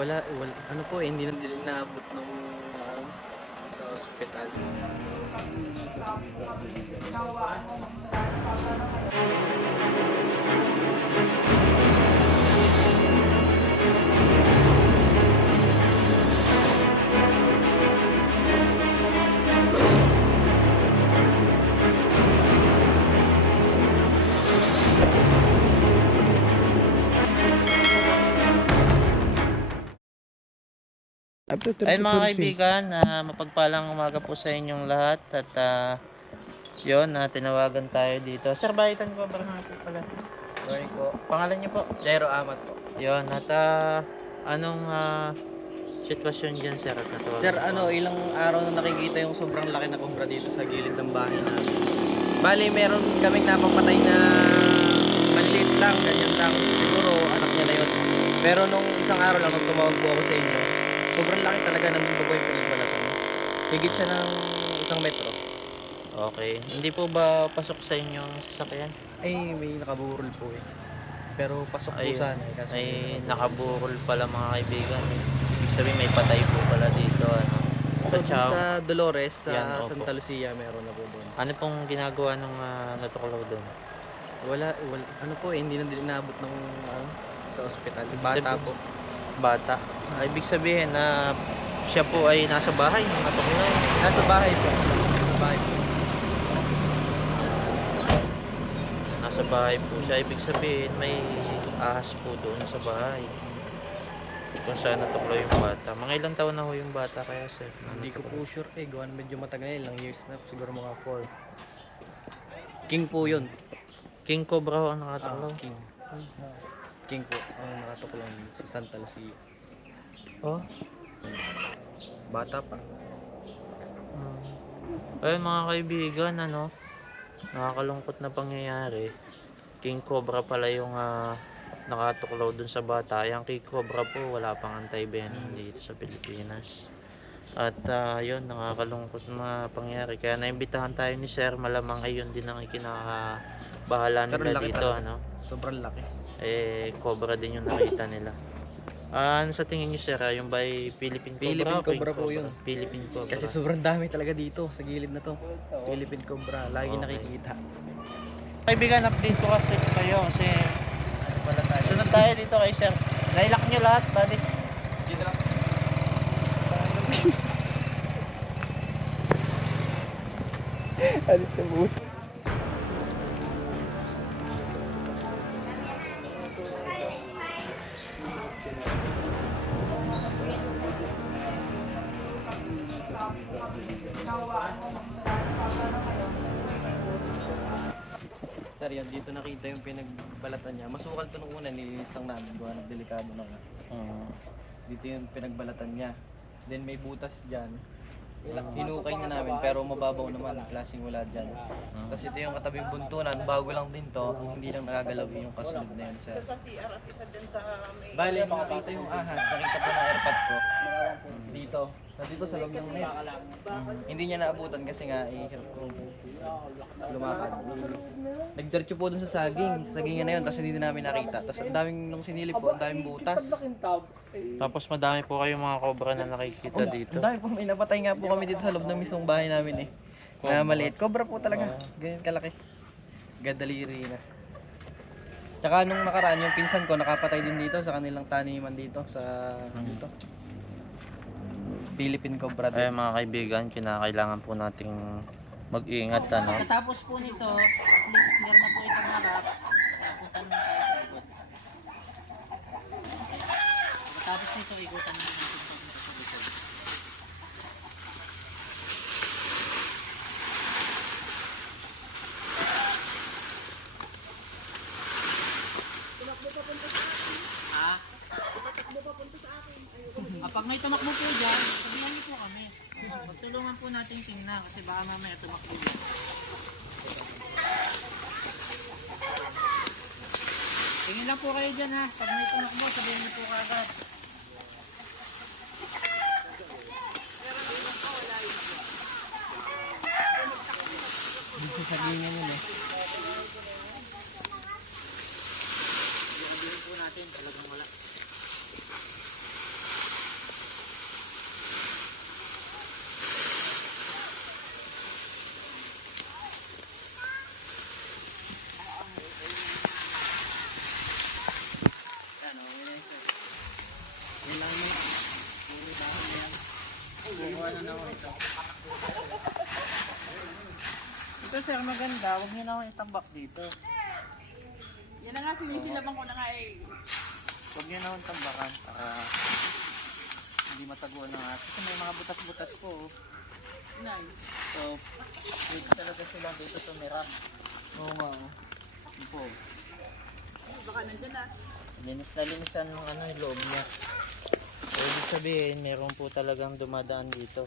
Wala, ano po, hindi na din naabot nung sa ospital. Ayun mga kaibigan, mapagpalang umaga po sa inyong lahat at yun, tinawagan tayo dito. Sir, bayitan ko ba natin pala? Sorry po. Pangalan niyo po? Jairo Amat po. Yun, at anong sitwasyon dyan sir at natawagan Sir, po? ilang araw na nakikita yung sobrang laki na kumbra dito sa gilid ng bahay namin. Bali, meron kaming napapatay na maliliit lang, ganyan lang. Siguro anak niya na yun. Pero nung isang araw lang, nung tumawag po ako sa inyo, sobrang laki talaga ng bago yung pinagbalatan. Higit siya ng 1 metro. Okay, hindi po ba pasok sa inyong sasakyan? Ay, may nakaburol po eh. Pero pasok po Ayun, sana eh. Kasi ay nakaburol pala mga kaibigan. Ibig sabihin may patay po pala dito. Bukod dun Tsaka, sa Dolores, sa Yan, opo. Santa Lucia, meron na po doon. ano pong ginagawa nung natuklaw doon? Wala, ano po eh, hindi na din inaabot ng sa ospital. Bata po. Bata. Ibig sabihin na siya po ay nasa bahay nung natuklaw. Nasa bahay po. Nasa bahay po. Nasa bahay po siya. Ibig sabihin may ahas po doon sa bahay. Kung saan natuklaw yung bata. Mga ilang taon na ho yung bata kaya sir? Hindi ko po sure eh. Gawan medyo matagal na ilang years na. Siguro mga 4. King po yun. King Cobra ho ang nakatuklaw. King. King po. Ang nakatuklaw sa Santa Lucia. Oh. Bata pa. Ayun mga kaibigan, nakakalungkot na pangyayari. King Cobra pala yung nakatuklaw dun sa bata. Yung King Cobra po wala pang anti-venom dito sa Pilipinas. At yun, nakakalungkot na pangyayari. Kaya naimbitahan tayo ni sir, malamang ayun din ang ikinakabahala Pero nila laki dito. talaga. Sobrang laki. Cobra din yung nakita nila. Ano sa tingin niyo sir, yung by Philippine Cobra? Philippine o King Cobra po yun. Philippine Cobra. Kasi sobrang dami talaga dito sa gilid na to. Philippine Cobra. Lagi Okay. nakikita. Kaibigan, update ko kasi kayo kasi Wala tayo. sunod tayo dito kay sir. Nailak nyo lahat, buddy. Dito lang. Alit na buto. Sir, yun, dito nakita yung pinagbalatan niya. Masukal to nung una, nilisang namin. Gawa ng delikado na nga. Dito yung pinagbalatan niya. Then may butas dyan. Hinukay na namin pero mababaw naman, klaseng wala dyan. Tapos ito yung katabing buntunan, bago lang din to, hindi lang nakagalaw yung kasunod na yun. Sir. Bale, nakita yung ahas, nakita po ng airpot ko. Dito, nandito sa loob ng net. Hindi niya naabutan kasi nga, hirap kong lumakad. Nagdiretso po dun sa sagingan na yun, tapos hindi namin nakita. Tapos ang daming, nung sinilip po, ang daming butas. Tapos madami po kayong mga cobra na nakikita dito. Ang dami po, may napatay nga po kami dito sa loob ng mismong bahay namin eh. Na maliit. Cobra po talaga. Ganyan kalaki. Gadaliri na. Tsaka nung nakaraan, yung pinsan ko nakapatay din dito sa kanilang taniman dito sa dito. Philippine Cobra din. Mga kaibigan, kinakailangan po nating mag-iingat Pagkatapos po nito, at least clear na po itong harap. Ikutan mo tayo sa ikot. Pagkatapos nito, ikutan mo natin sa likod. Ha? Pag may tumakbo po dyan, sabihan niyo po kami. Magtulungan po natin tingnan kasi baka mamaya tumakbo dyan. Tingin lang po kayo dyan ha. Pag may tumakbo, sabihin niyo po kagad. Dito sa sagingan yun eh. Sabihin po natin, talagang wala. sir, maganda. Huwag niyo na akong itambak dito. Yan na nga, sinisilabang ko na nga eh. Huwag niyo na akong tambakan para hindi mataguan ng ahas. Kasi may mga butas-butas po. Oh. Nice. So, pwede talaga sila dito tumira. Oo nga. Oh. Yun po. Baka nandyan na. Linis na linisan ng ano, yung loob niya. So, ibig sabihin, meron po talagang dumadaan dito.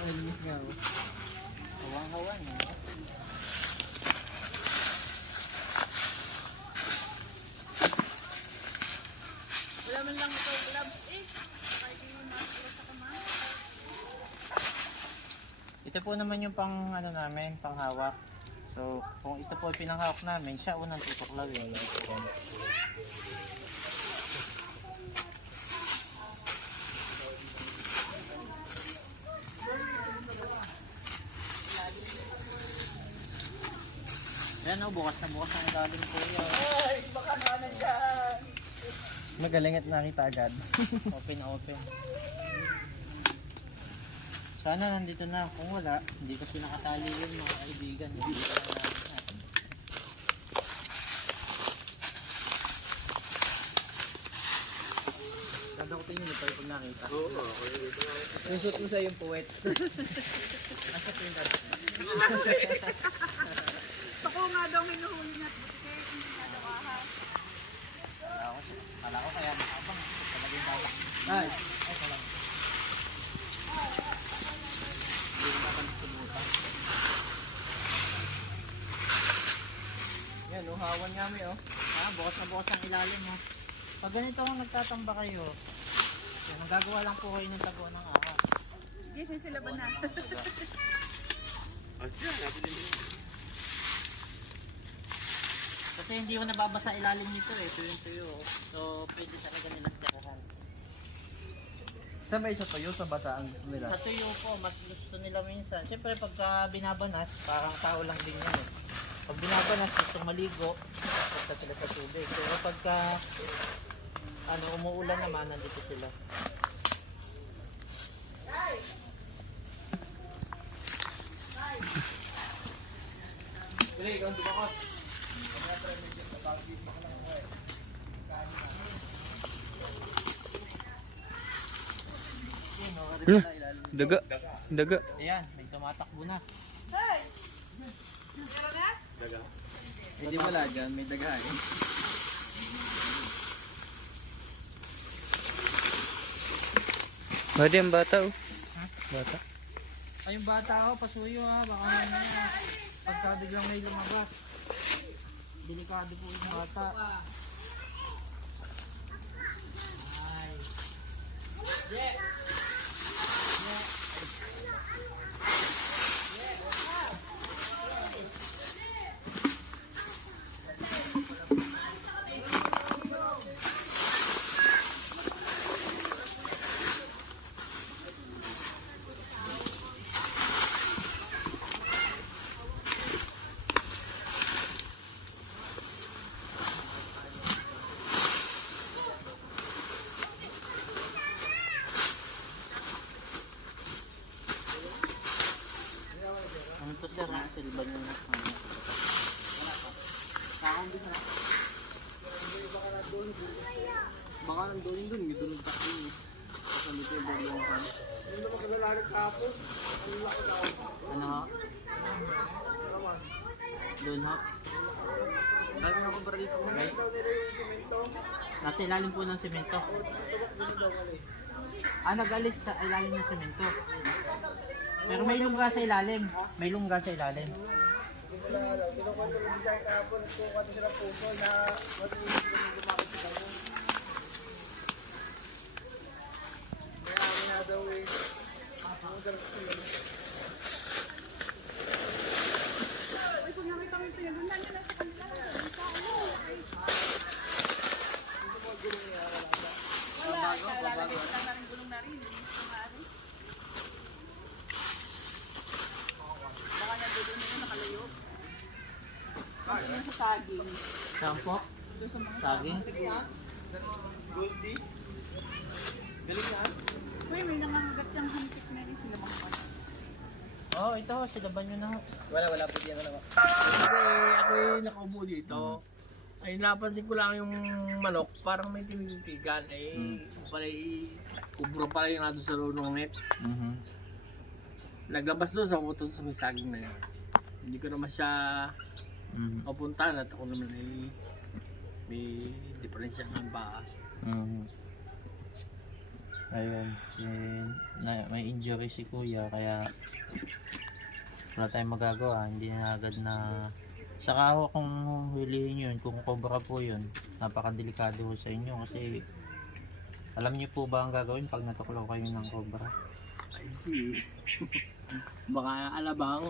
Nalinis nga oh. Hawang-hawan. Wala man lang ito gloves eh. Kahit yung mask sa kamay. Ito po naman yung pang ano namin, panghawak. So, kung ito po yung pinanghawak namin, siya unang tutuklawin. Ayan o, bukas na bukas ang ilalim po yan. Ay, baka na nandyan. Magaling at nakita agad. Open na open. Sana nandito na. Kung wala, hindi kasi nakatali yun mga kaibigan. Hindi na natin. Dadakutin yun ito pag nakita. Oo. Yung suit mo sa yung puwet. Nasa po yung dadating. Ako nga daw hinuhuli niya. Buti kaya hindi nga daw ahas. Kala ko kaya makabang. Talaga yung babak. Ay! Ay, salam. Hindi na kami sumutan. Yan, uhawan nga may oh. Bukas na bukas ang ilalim mo. Pag ganito kung nagtatamba kayo, yan, nagagawa lang po kayo ng taguan ng ahas. Hindi siya sila ba na? Kasi hindi mo nababasa ilalim nito eh, tuyo-tuyo. So, pwede talaga nilang tirahan. Saan ba isa tuyo sa basa ang gusto nila? Sa tuyo po, mas gusto nila minsan. Siyempre, pagka binabanas, parang tao lang din yan eh. Pag binabanas, gusto maligo, basta sila sa tubig. Pero pagka umuulan naman, nandito sila. Bili, ikaw ba ko? Daga. Daga. Ayan, may tumatakbo na. Hindi wala dyan, may daga eh. Pwede ang bata oh. Bata. Ay, yung bata ako, pasuyo ha. Baka mamaya, pagka biglang may lumabas. Delikado po yung bata. Ay. Ano to sir, ha? Silban yung ano. Baka nandun dun, may dunod pa rin eh. Tapos nandito yung bagyong kan. Ano ha? Doon ha? Dami nga kumpara dito mo. Okay. Nasa ilalim po ng semento. Nag-alis sa ilalim ng semento. Pero may lungga sa ilalim. May lungga sa ilalim. Ay, kung nakita mo yung pinagundan niya na sa kanila. Wala, kalalagay sila na rin gulong na rin. Yan sa saging. Sampo? Doon sa mga Saging? Uy, may nangangagat yung hantik na rin sila mga pala. Oo, ito. Silaban nyo na. Wala po diyan na. Kasi ako yung nakaupo dito. Ay napansin ko lang yung manok, parang may tinitigan. Kubra pala yung nato sa loob ng net. Naglabas doon sa butong sa may saging na yun. Hindi ko naman siya mapuntahan at ako naman ay may diferensya ng paa. Ayun, may injury si kuya kaya wala tayong magagawa, hindi na agad na saka ako kung hulihin yun, kung cobra po yun, napakadelikado ho sa inyo kasi alam niyo po ba ang gagawin pag natuklaw kayo ng cobra? Ay, baka alabang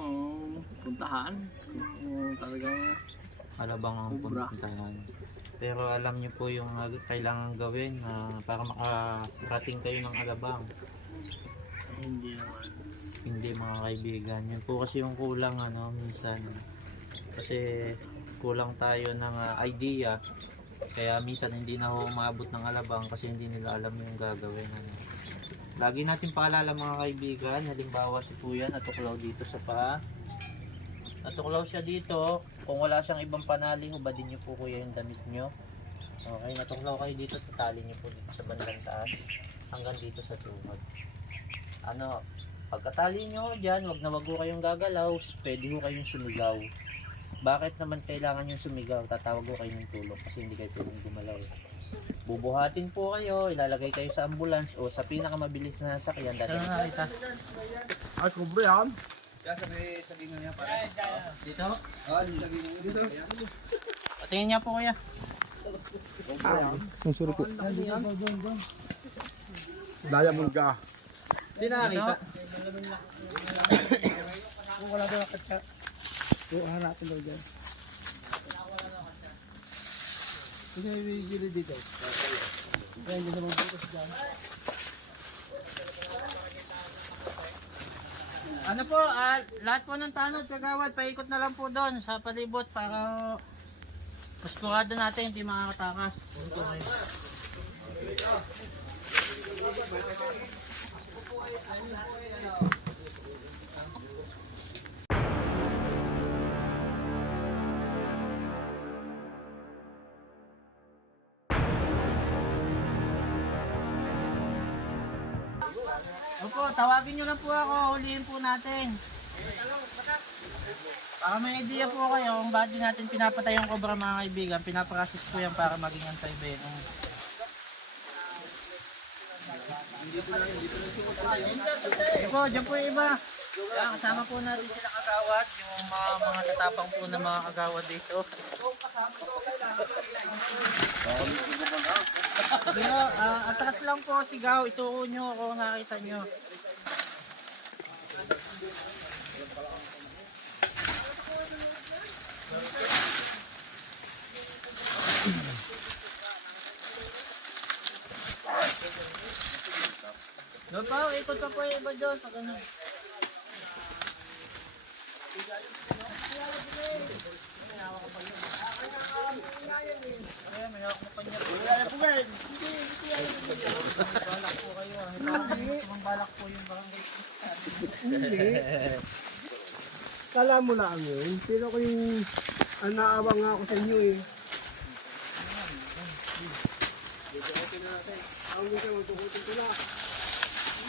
puntahan. Kung talagang Alabang ang Cobra. puntahan. Pero alam niyo po yung kailangan gawin para makarating kayo ng alabang. hindi naman. Hindi mga kaibigan, yun po kasi yung kulang minsan. Kasi kulang tayo ng idea. Kaya minsan hindi na ho umabot ng alabang kasi hindi nila alam yung gagawin. Lagi natin paalala mga kaibigan, halimbawa si kuya natuklaw dito sa paa. Natuklaw siya dito, kung wala siyang ibang panali, hubadin niyo po kuya yung damit niyo. Okay, natuklaw kayo dito, tatali niyo po dito sa bandang taas hanggang dito sa tuhod. Pagkatali nyo dyan, wag na wag ho kayong gagalaw, pwede ho kayong sumigaw. Bakit naman kailangan yung sumigaw? Tatawag ho kayo ng tulong kasi hindi kayo pwedeng gumalaw. Bubuhatin po kayo, ilalagay kayo sa ambulance o sa pinakamabilis na sasakyan. Saan na kita? Ay, kubra yan. Kaya sabi nga niya para. Dito? Dito. Patingin niya po kuya. Ang suro po. Daya mong ga. Sino nakita? Wala daw nakatsa. Hanapin daw dyan. Kasi may gilid dito. Kaya hindi naman bukas dyan. Ano po, lahat po ng tanod, kagawad, paikot na lang po doon sa palibot para paspurado natin, hindi makakatakas. Dito po kayo. Opo, tawagin nyo lang po ako, huliin po natin. Para may idea po kayo, kung bakit din natin pinapatay yung cobra mga kaibigan, pinaprocess po yan para maging anti-venom. Ito po, dyan po yung iba. Yan, kasama po natin sila kagawad, yung mga tatapang po na mga kagawad dito. Sige, atras lang po, sigaw, ituro nyo kung nakita nyo. Doon pa, ikot pa po yung iba doon. Pag ano. Ay, may hawak na pa niya. Balak po kayo. Balak po yung barangay Krista. Hindi. Kala mo lang yun. Pero ko yung naawa nga ako sa inyo eh.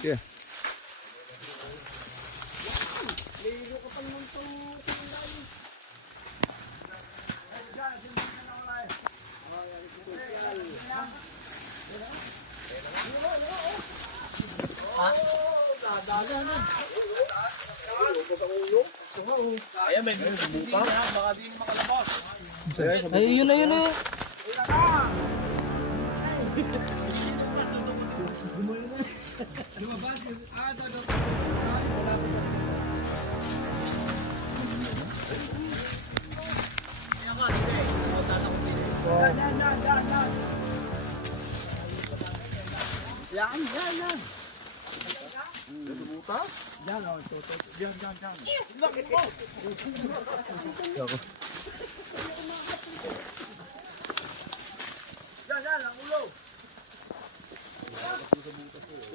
Yeah. Ayan, may buka. Baka di makalabas. Ay, yun na yun eh.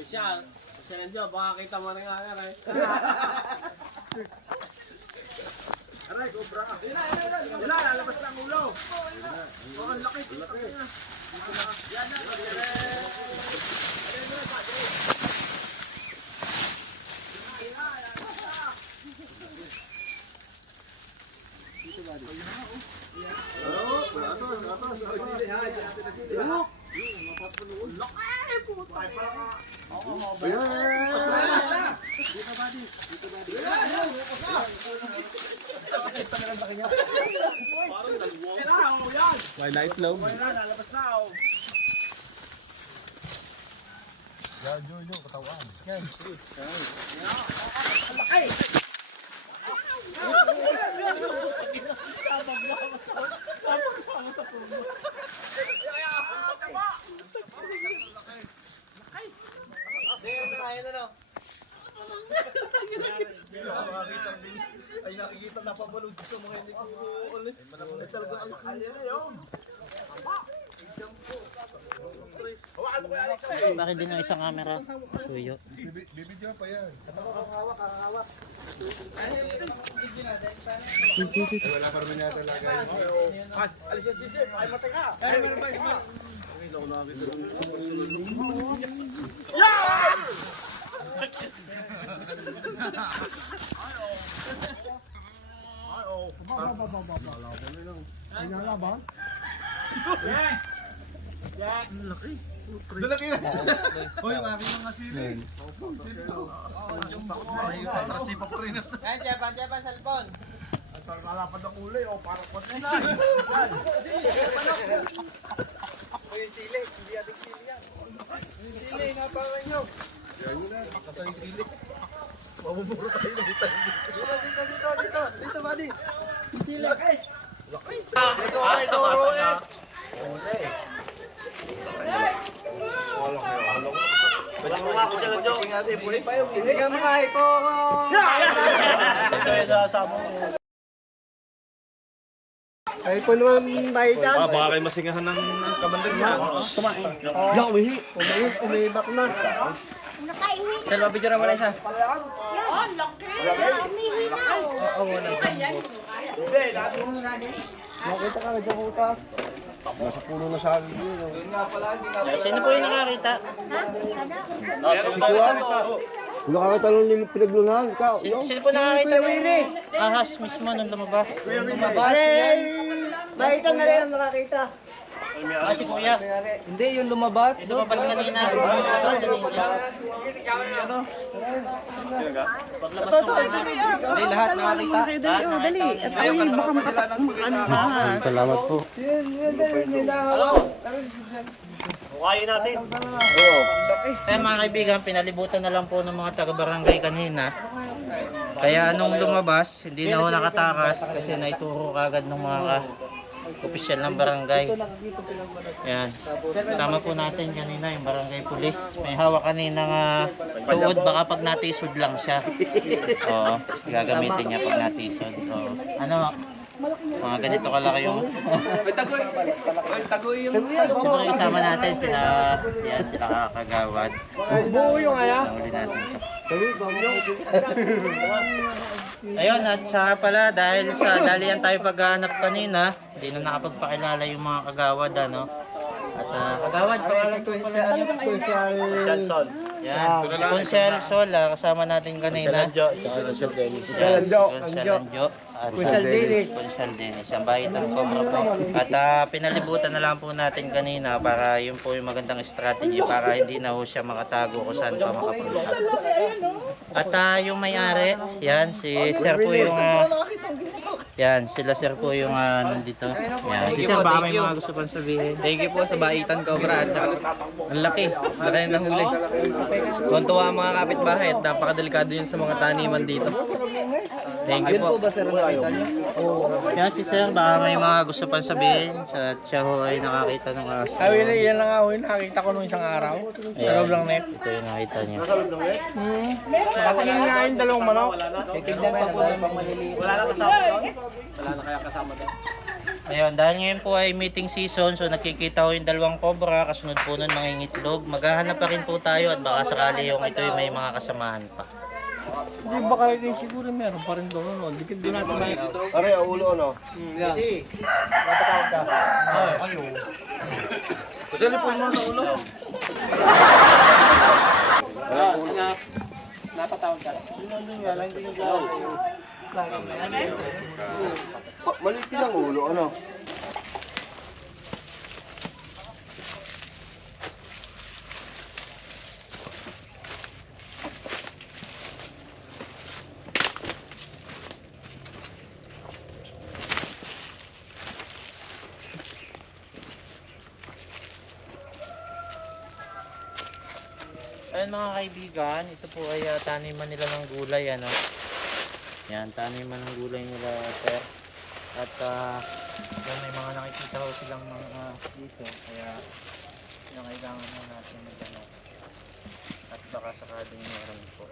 Siya nandiyan, baka kita mo na nga yan eh. Aray, cobra. Wala, lalabas na ang ulo. Oh, ang laki. Yan na. Wildlife love. Lalabas na oh. Ay nakikita na papanood sa mga hindi ko ulit. Ay talaga ang kanya na yun. Hawakan mo kaya Alex. Bakit din ang isang camera? Suyo. Bibidyo pa yan. Hawak. Wala pa naman yata lagay. Alis yan sisi. Ay matay ka. Ay meron ba? Doon na kina. Hoy, yung aking mga sili. Nasipap rin. Ay, Jepan, cellphone. At parang nalapad ang ulay. O, parang kot na. Hoy, yung sili. Hindi ating sili yan. Yung sili, napakan nyo. Yan yun na. Makata yung sili. Mamumuro tayo na dito. Dito, buddy. Sili. Laki. Wala ko nga ako siya lang joke. Hindi ka makahay ko. Ito yung sasama mo. Ay po naman bahay dyan. Baka kayo masingahan ng kabandang niya. Ya, umihi. Umibak na. Dalawa video na wala isa. Nakita ka na dyan utas. Nasa puno na sa akin yun. Sino po yung nakakita? Nakakita nung pinaglunahan. Ikaw. Sino po nakakita nung ahas mismo nung lumabas? Lumabas yan. Nakita na rin ang nakakita. Si Kuya. Hindi, yung lumabas. Lumabas kanina. Paglabas ng Hindi, lahat nakakita. Dali. At ay, baka ano ka. Salamat po. Yun, nilahawak. Kaya mga kaibigan, pinalibutan na lang po ng mga taga-barangay kanina. Kaya nung lumabas, hindi na ho nakatakas kasi naituro kagad ng mga opisyal ng barangay. Ayan. Sama po natin kanina yung barangay police. May hawak kanina nga tuod, baka pag natisod lang siya. Oo, gagamitin niya pag natisod. Oo. Ano, mga ganito kalaki yung... Siyempre isama natin sila, yan, sila kakagawad. Buo yung aya. Nahuli natin siya. Ayun, at saka pala, dahil sa dalian tayo paghahanap kanina, hindi na nakapagpakilala yung mga kagawad, ano. At kagawad, pangalan ko pala natin. Special Sol. Yan, Kunsel Sol, kasama natin kanina. Kunsel Anjo. At Kunsel Dennis. Ang bahay ng Cobra po. At pinalibutan na lang po natin kanina para yun po yung magandang strategy para hindi na ho siya makatago kung saan pa makapunta. At yung may-ari, yan, si Sir po yung... yan, sila Sir po yung nandito. Yan, si Sir, baka may mga gusto pang sabihin. Thank you po sa Baitan Cobra at saka ang laki. Marami na huli. Tuntua ang mga kapitbahay at napakadelikado yun sa mga taniman dito. Thank you po. Yan si Sir, baka may mga gusto pang sabihin. Siya ho ay nakakita ng aso. Yan lang ako, nakita ko nung isang araw. Sa loob ng net. Ito yung nakita niya. Nakatingin nga yung dalawang manok. Tignan pa po ng maliliit. Wala na kasama doon? Wala na kaya kasama doon? Ayun, dahil ngayon po ay meeting season, so nakikita ko yung dalawang cobra, kasunod po nun mga ngitlog. Maghahanap pa rin po tayo at baka sakali yung ito yung may mga kasamahan pa. Hindi ba kayo din siguro meron pa rin doon, no? Dikit doon natin may... Are, ang ulo ano? Kasi, napatawag ka. Ayo. Pasali po naman sa ulo. Napatawag ka. Maliit din ang ulo, ano? Ayun mga kaibigan, ito po ay taniman nila ng gulay, ano. Yan, taniman ng gulay nila, sir. At yan, may mga nakikita ko silang mga dito, kaya yung kailangan mo natin magtanong. At baka sakaling meron po.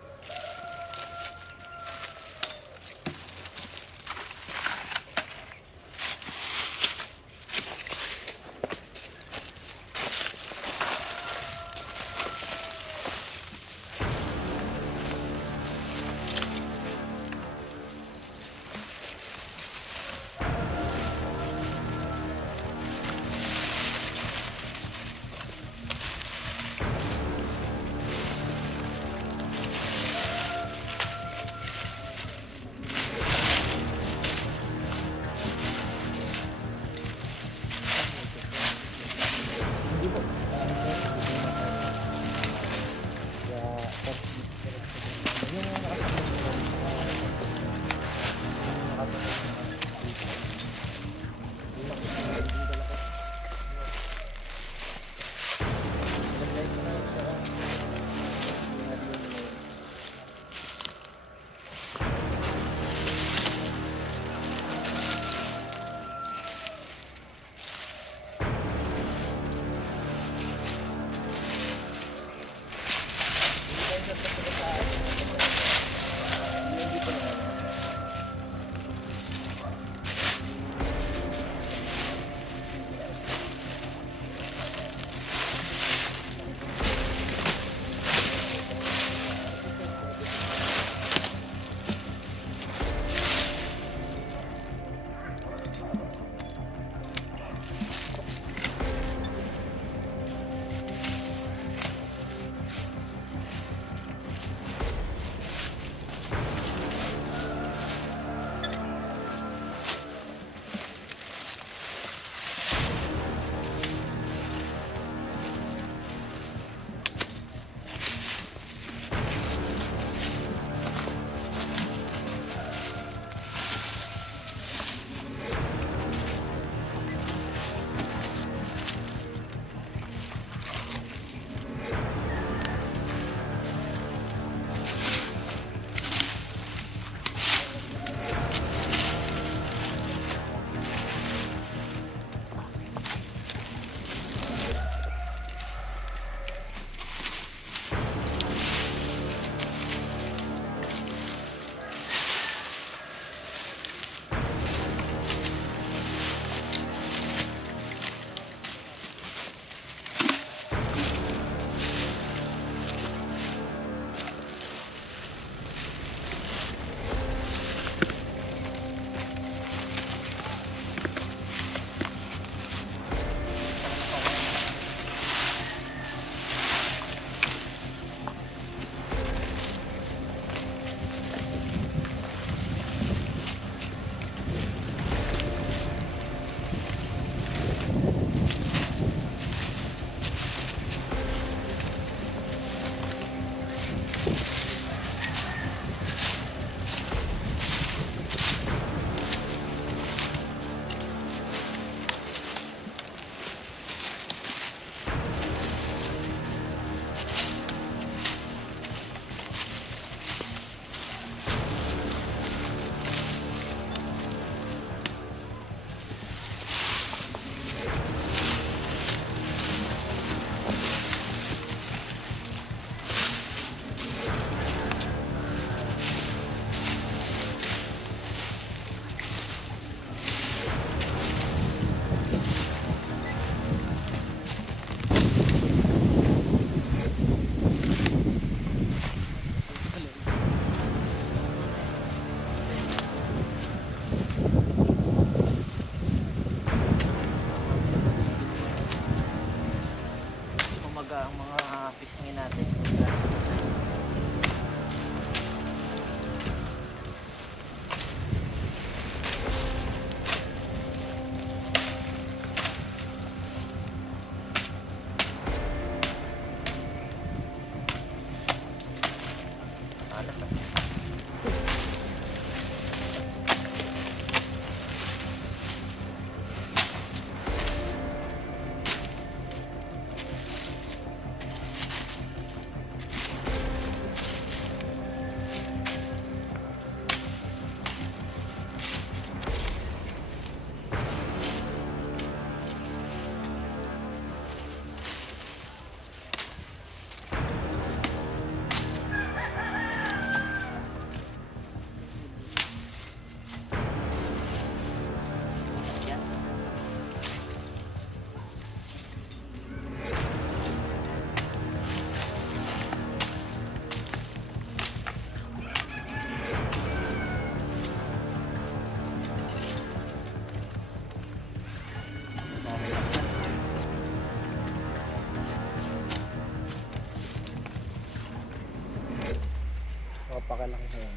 kalaki sa yan.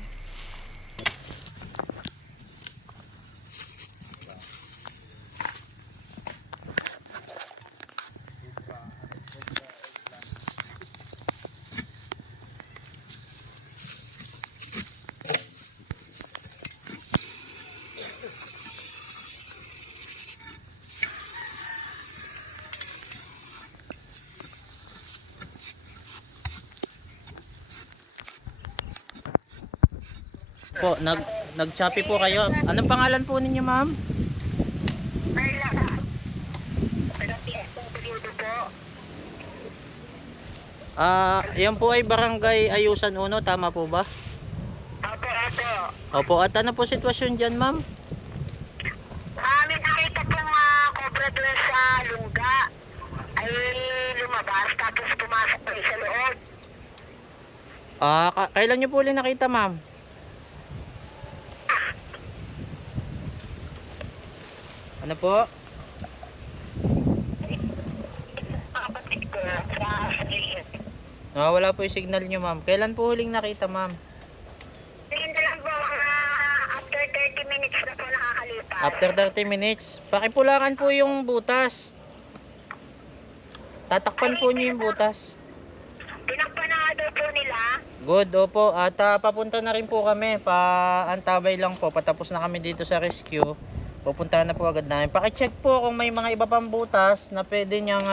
Po, nag-choppy po kayo. Anong pangalan po ninyo, ma'am? Yan po ay Barangay Ayusan Uno, tama po ba? Opo, opo. Opo, at ano po sitwasyon dyan, ma'am? May nakita pong cobra doon sa lungga. Ay lumabas tapos pumasok pa sa loob. Kailan nyo po ulit nakita, ma'am? Ano po? Kapatid ko sa station. Wala po yung signal nyo, ma'am. Kailan po huling nakita, ma'am? Hindi lang po, after 30 minutes na po nakakalipas. After 30 minutes. Pakipulakan po yung butas. Tatakpan po nyo yung butas. Tinakpan na daw po nila. Good, opo. At papunta na rin po kami. Paantabay lang po. Patapos na kami dito sa rescue. Pupuntahan na po agad namin. Pakicheck po kung may mga iba pang butas na pwede niyang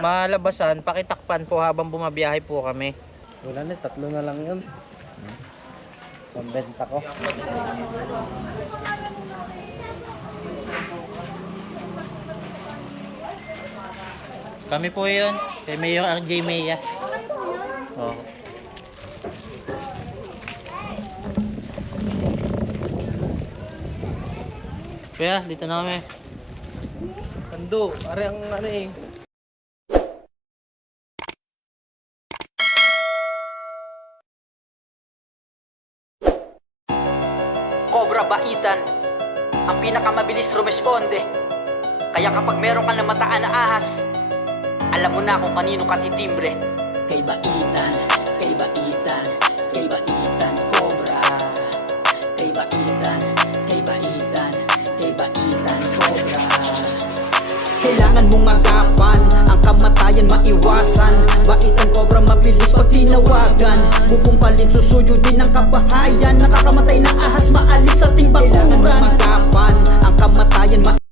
malabasan. Pakitakpan po habang bumabiyahe po kami. Wala na, 3 na lang yun. Pambenta ko. Kami po yun. Kay Mayor RJ Maya. Oh. Kaya, dito na kami. Kando, are ang ano eh. Cobra Baitan, ang pinakamabilis rumisponde. Kaya kapag meron ka namataan na ahas, alam mo na kung kanino ka titimbre. Kay Baitan, kay Baitan, kay Baitan, Cobra. Kay Baitan, kay Baitan, kay Baitan, Cobra. Kailangan mong agapan, ang kamatayan maiwasan. Baitan Cobra mabilis pag tinawagan. Bubungkalin, susuyo din ang kabahayan. Nakakamatay na ahas, maalis sa ating bakuran. Kailangan mong agapan, ang kamatayan